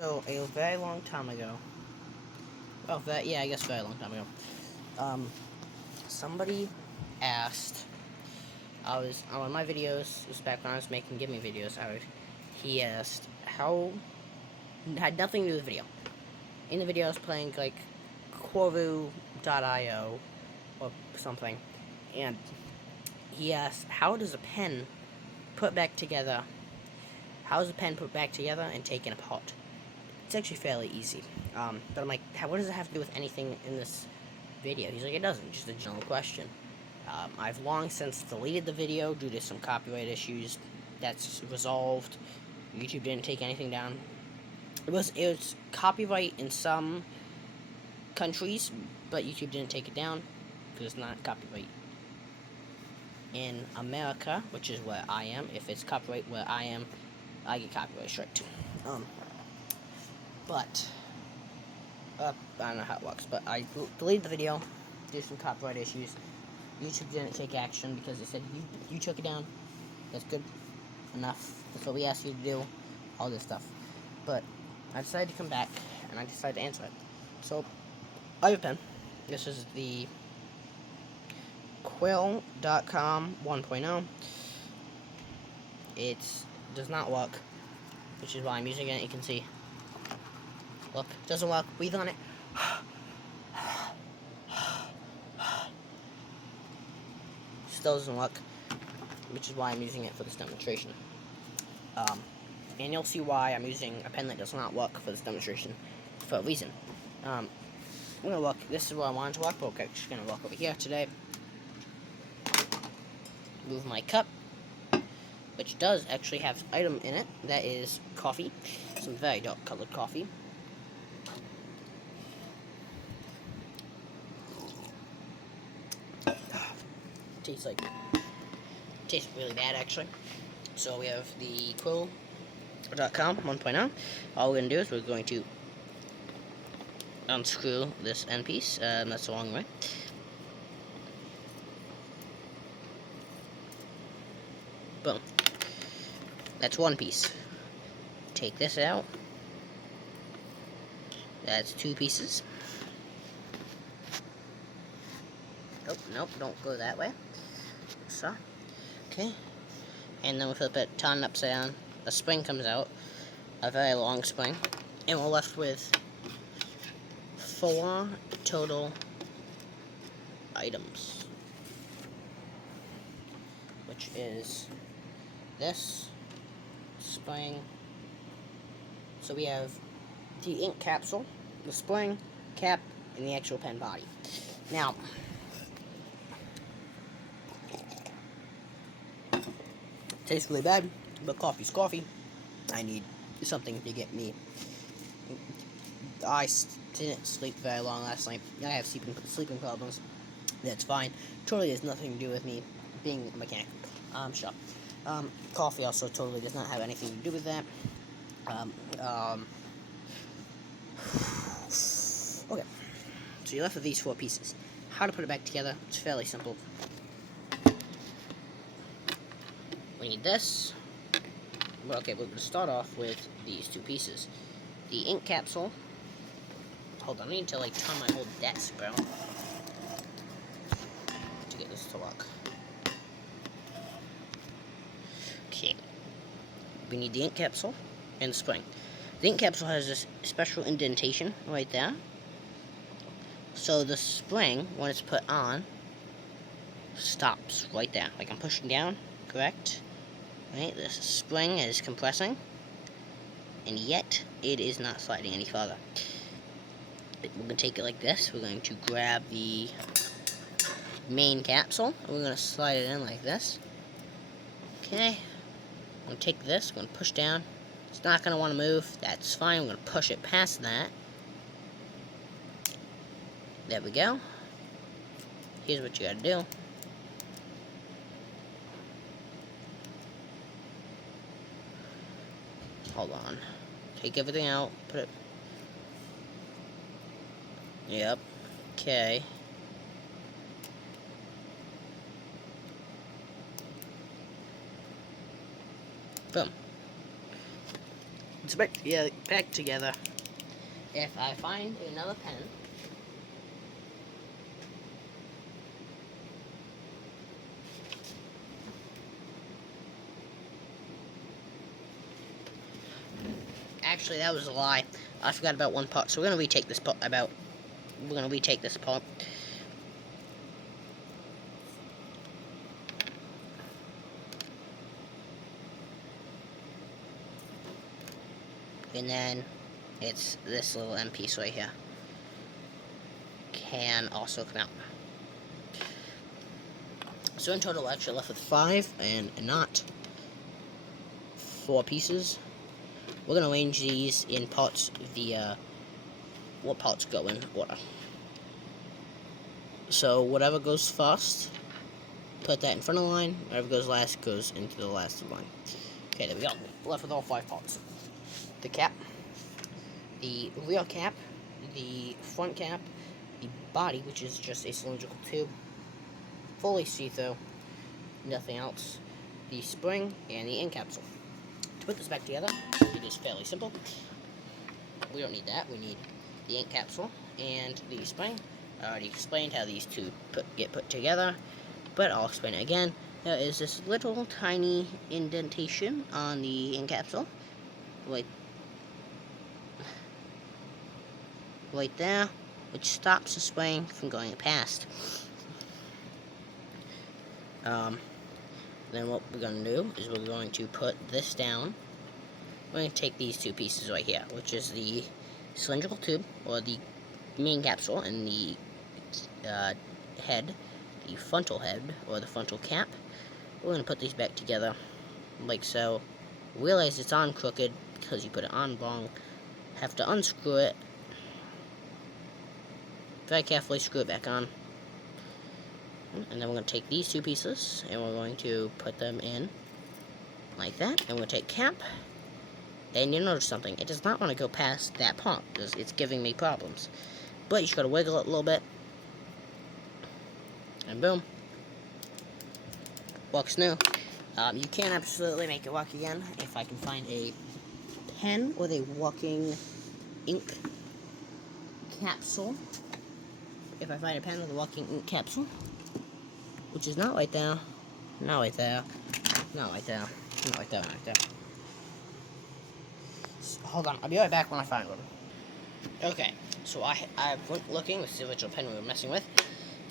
So, a very long time ago, I guess very long time ago, um, somebody asked, I was, on one of my videos, this was back when I was making Gimme videos, he asked, had nothing to do with the video. In the video I was playing, like, Quovu.io, or something, and he asked, how does a pen put back together, and taken apart? It's actually fairly easy. But I'm like, what does it have to do with anything in this video? He's like, it doesn't, just a general question. I've long since deleted the video due to some copyright issues. That's resolved. YouTube didn't take anything down. It was copyright in some countries, but YouTube didn't take it down because it's not copyright in America, which is where I am. If it's copyright where I am, I get copyright striked. But I don't know how it works, but I deleted the video due to some copyright issues. YouTube didn't take action because they said, you took it down. That's good enough. That's what we asked you to do. All this stuff. But I decided to come back, and I decided to answer it. So, I have a pen. This is the Quill.com 1.0. It does not work, which is why I'm using it. You can see. Look, it doesn't work. Breathe on it. Still doesn't work, which is why I'm using it for this demonstration. And you'll see why I'm using a pen that does not work for this demonstration for a reason. I'm gonna look. This is where I wanted to work, but we're just gonna walk over here today. Move my cup, which does actually have an item in it. That is coffee, some very dark colored coffee. Tastes really bad, actually. So we have the Quill.com 1.0. All we're going to do is we're going to unscrew this end piece. That's the wrong way. Boom. That's one piece. Take this out. That's two pieces. Nope, don't go that way. So, okay. And then we flip it, turn it upside down. A spring comes out, a very long spring, and we're left with 4 total items, which is this spring. So we have the ink capsule, the spring, cap, and the actual pen body. Now, tastes really bad, but coffee's coffee. I need something to get me. I didn't sleep very long last night. I have sleeping problems. That's fine. Totally has nothing to do with me being a mechanic. Shut up. Coffee also totally does not have anything to do with that. Okay. So you're left with these 4 pieces. How to put it back together? It's fairly simple. We need this. Well, okay, we're going to start off with these 2 pieces. The ink capsule. Hold on, I need to, like, turn my whole desk, bro, to get this to work. Okay. We need the ink capsule and the spring. The ink capsule has this special indentation right there. So the spring, when it's put on, stops right there. Like I'm pushing down, correct? Right, this spring is compressing, and yet it is not sliding any further. We're going to take it like this. We're going to grab the main capsule, and we're going to slide it in like this. Okay. I'm going to take this, we're going to push down. It's not going to want to move. That's fine. We're going to push it past that. There we go. Here's what you got to do. Hold on. Take everything out. Put it. Yep. Okay. Boom. it's back together. If I find another pen, actually that was a lie. I forgot about one part, so we're gonna retake this part. We're gonna retake this part. And then it's this little end piece right here. Can also come out. So in total, we're actually left with 5 and not 4 pieces. We're going to arrange these in parts via what parts go in order. So whatever goes first, put that in front of the line. Whatever goes last goes into the last of the line. Okay, there we go. We're left with all 5 parts. The cap, the rear cap, the front cap, the body, which is just a cylindrical tube, fully see-through, nothing else, the spring, and the end capsule. To put this back together, it is fairly simple. We don't need that. We need the ink capsule and the spring. I already explained how these two get put together, but I'll explain it again. There is this little tiny indentation on the ink capsule, right there, which stops the spring from going past. Then what we're going to do is we're going to put this down. We're going to take these 2 pieces right here, which is the cylindrical tube, or the main capsule, and the head, the frontal head, or the frontal cap. We're going to put these back together, like so. Realize it's on crooked, because you put it on wrong. Have to unscrew it. Very carefully screw it back on. And then we're going to take these 2 pieces, and we're going to put them in, like that. And we're going to take cap, and you'll notice something. It does not want to go past that part, because it's giving me problems. But you just got to wiggle it a little bit, and boom. Works new. You can absolutely make it work again, if I can find a pen with a working ink capsule. If I find a pen with a working ink capsule, which is not right there, not right there, not right there, not right there, not right there. So, hold on, I'll be right back when I find one. Okay, so I went looking, this is the original pen we were messing with,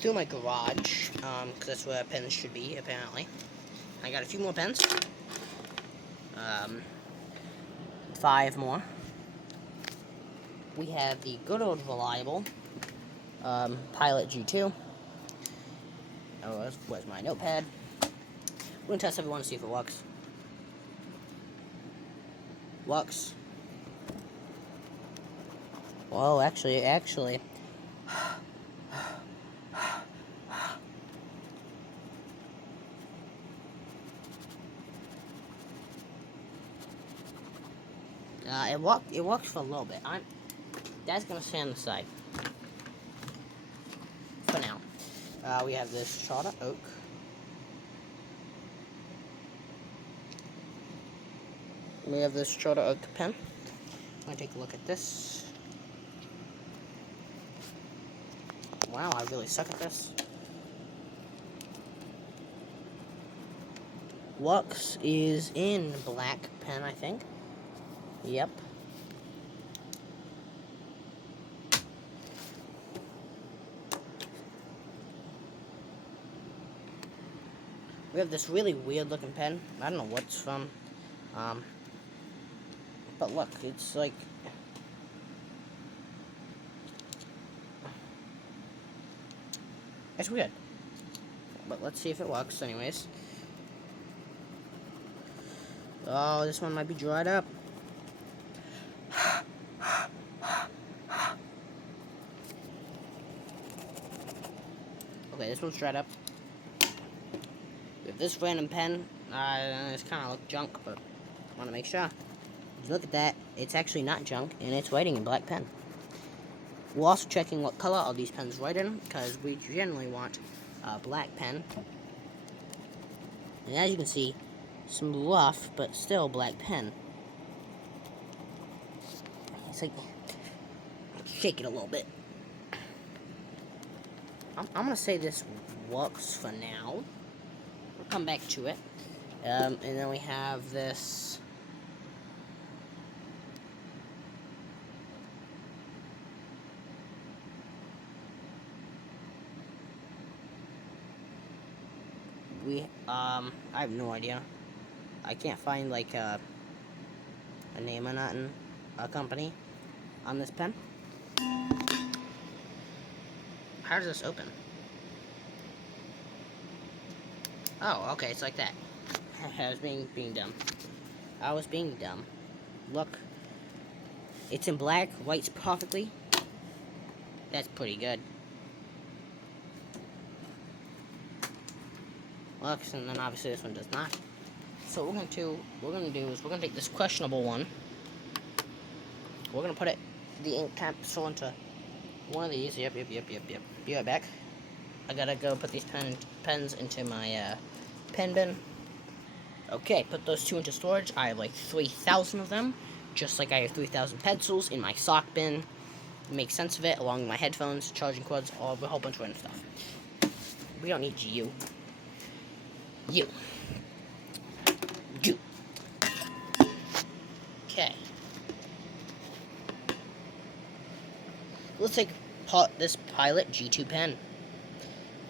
through my garage, because that's where pens should be, apparently. I got a few more pens. 5 more. We have the good old reliable Pilot G2. Oh, where's my notepad? We're gonna test everyone to see if it works. Works. Whoa, actually. It worked for a little bit. That's gonna stay on the side. For now. We have this Charter Oak. We have this Charter Oak pen. I'm gonna take a look at this. Wow, I really suck at this. Lux is in black pen, I think. Yep. We have this really weird looking pen. I don't know what it's from. But look, it's like... It's weird. But let's see if it works anyways. Oh, this one might be dried up. Okay, this one's dried up. We have this random pen. It's kind of like junk, but I want to make sure. If you look at that, it's actually not junk, and it's writing in black pen. We're also checking what color all these pens write in, because we generally want a black pen. And as you can see, some rough, but still black pen. It's like, shake it a little bit. I'm gonna say this works for now. We'll come back to it. And then we have this. I have no idea. I can't find like a name or nothing, a company on this pen. How does this open? Oh, okay, it's like that. I was being dumb. I was being dumb. Look, it's in black, white's perfectly. That's pretty good. Looks, and then obviously this one does not. So what we're gonna do is we're gonna take this questionable one. We're gonna put the ink capsule into one of these. Yep. Be right back. I gotta go put these pens into my pen bin. Okay, put those two into storage. I have like 3,000 of them, just like I have 3,000 pencils in my sock bin. Make sense of it, along with my headphones, charging cords, all a whole bunch of random stuff. We don't need you. You. Okay. Let's take this Pilot G2 pen.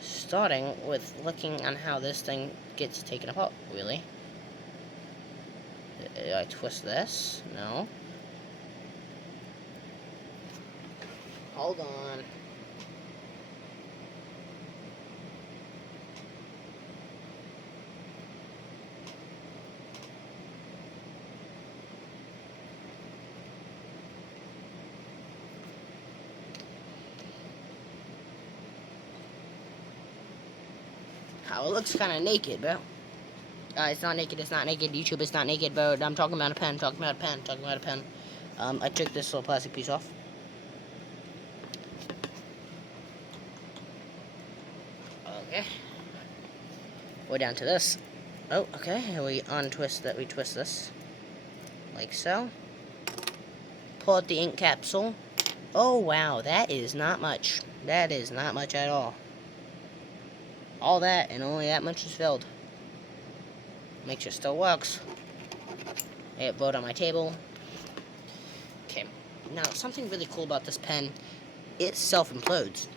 Starting with looking on how this thing gets taken apart, really. I twist this? No. Hold on. How it looks kind of naked, bro. It's not naked, it's not naked. YouTube is not naked, bro. I'm talking about a pen, talking about a pen. I took this little plastic piece off. Okay. We're down to this. Oh, okay. We twist this. Like so. Pull out the ink capsule. Oh, wow. That is not much. That is not much at all. All that, and only that much is filled. Make sure it still works. I have both on my table. Okay. Now, something really cool about this pen, it self-implodes.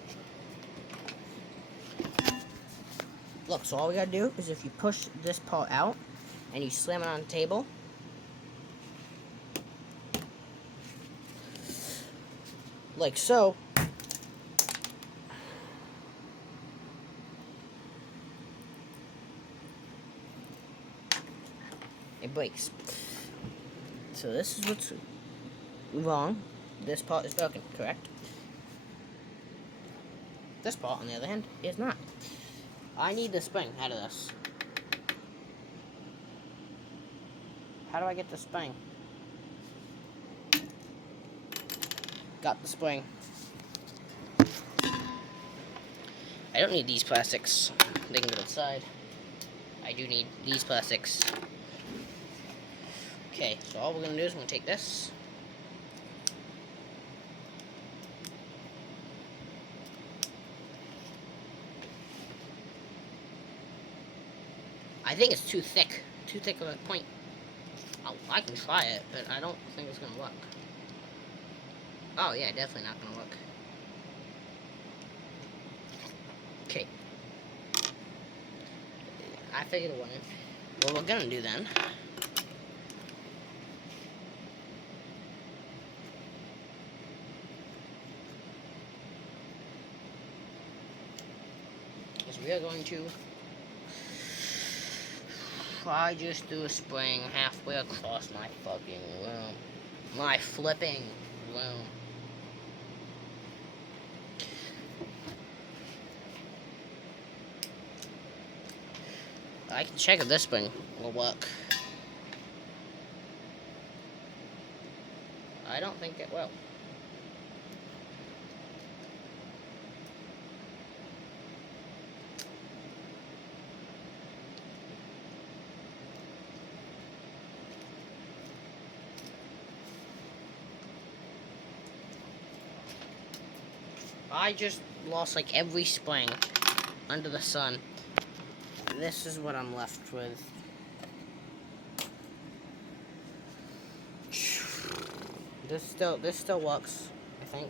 Look, so all we gotta do is if you push this part out, and you slam it on the table, like so, it breaks. So this is what's wrong. This part is broken, correct? This part, on the other hand, is not. I need the spring out of this. How do I get the spring? Got the spring. I don't need these plastics. They can go outside. I do need these plastics. Okay, so all we're going to do is we're going to take this. I think it's too thick of a point. I can try it, but I don't think it's going to work. Oh yeah, definitely not going to work. Okay. I figured it wouldn't. What we're going to do then is we are going to try just do a spring halfway across my fucking room. My flipping room. I can check if this spring will work. I don't think it will. I just lost like every spring under the sun. This is what I'm left with. This still works, I think.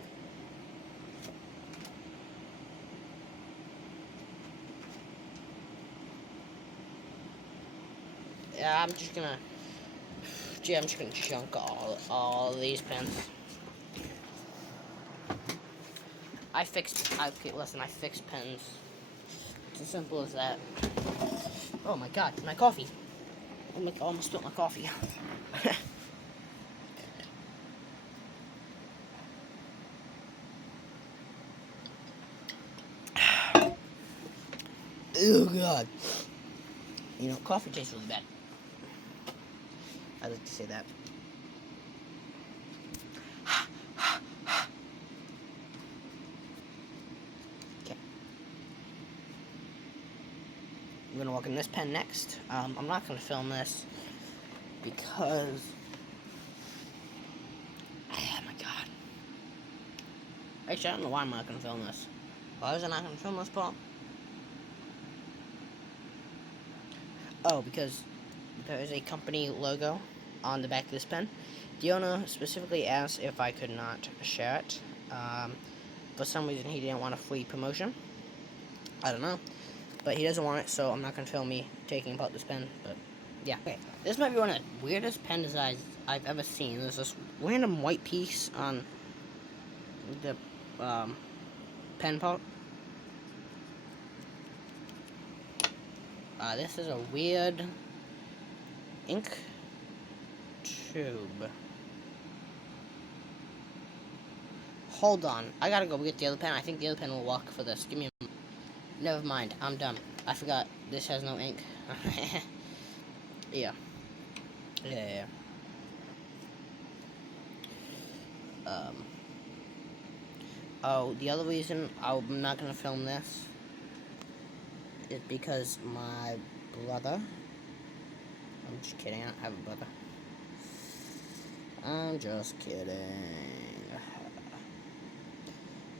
Yeah, I'm just gonna chunk all these pins. Okay, listen, I fixed pins. It's as simple as that. Oh my god, my coffee. Oh my, I almost spilled my coffee. Oh god. You know, coffee tastes really bad. I like to say that. Okay. I'm gonna work on this pen next. I'm not gonna film this because, oh my god. Actually, I don't know why I'm not gonna film this. Why was I not gonna film this, Paul? Oh, because there is a company logo on the back of this pen. The owner specifically asked if I could not share it. For some reason, he didn't want a free promotion. I don't know. But he doesn't want it, so I'm not going to film me taking apart this pen. But, yeah. Okay. This might be one of the weirdest pen designs I've ever seen. There's this random white piece on the pen part. This is a weird ink tube. Hold on. I gotta go get the other pen. I think the other pen will work for this. Give me a moment. Never mind. I'm dumb. I forgot. This has no ink. Yeah. Yeah. Oh, the other reason I'm not gonna film this is because my brother. I'm just kidding. I don't have a brother. I'm just kidding.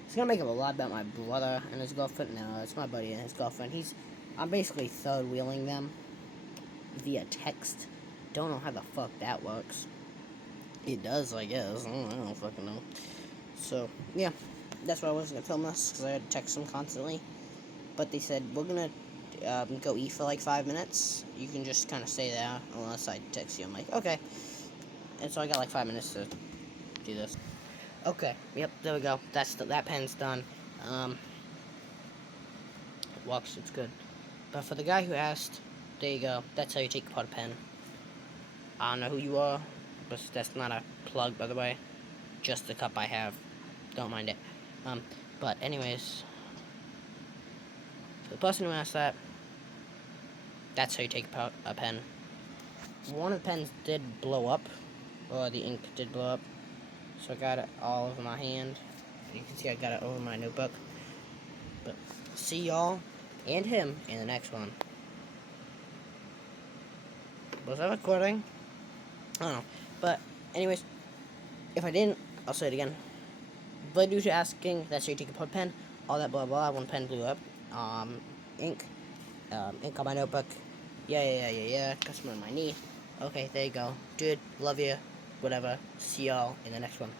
It's gonna make up a lot about my brother and his girlfriend. No, it's my buddy and his girlfriend. I'm basically third wheeling them via text. Don't know how the fuck that works. It does, I guess. I don't fucking know. So, yeah. That's why I wasn't gonna film this, because I had to text them constantly. But they said, we're gonna go eat for like 5 minutes. You can just kind of stay there unless I text you. I'm like, okay. And so I got like 5 minutes to do this. Okay, yep, there we go. That pen's done. It works, it's good. But for the guy who asked, there you go. That's how you take apart a pen. I don't know who you are, but that's not a plug, by the way. Just the cup I have. Don't mind it. But anyways, for the person who asked that, that's how you take apart a pen. One of the pens did blow up, or the ink did blow up, so I got it all over my hand. You can see I got it over my notebook. But see y'all and him in the next one. Was I recording? I don't know. But anyways, if I didn't, I'll say it again. But due to asking, that's how you take apart a pen. All that blah blah. One pen blew up. Ink on my notebook. Yeah. Customer on my knee. Okay, there you go. Dude, love you. Whatever. See y'all in the next one.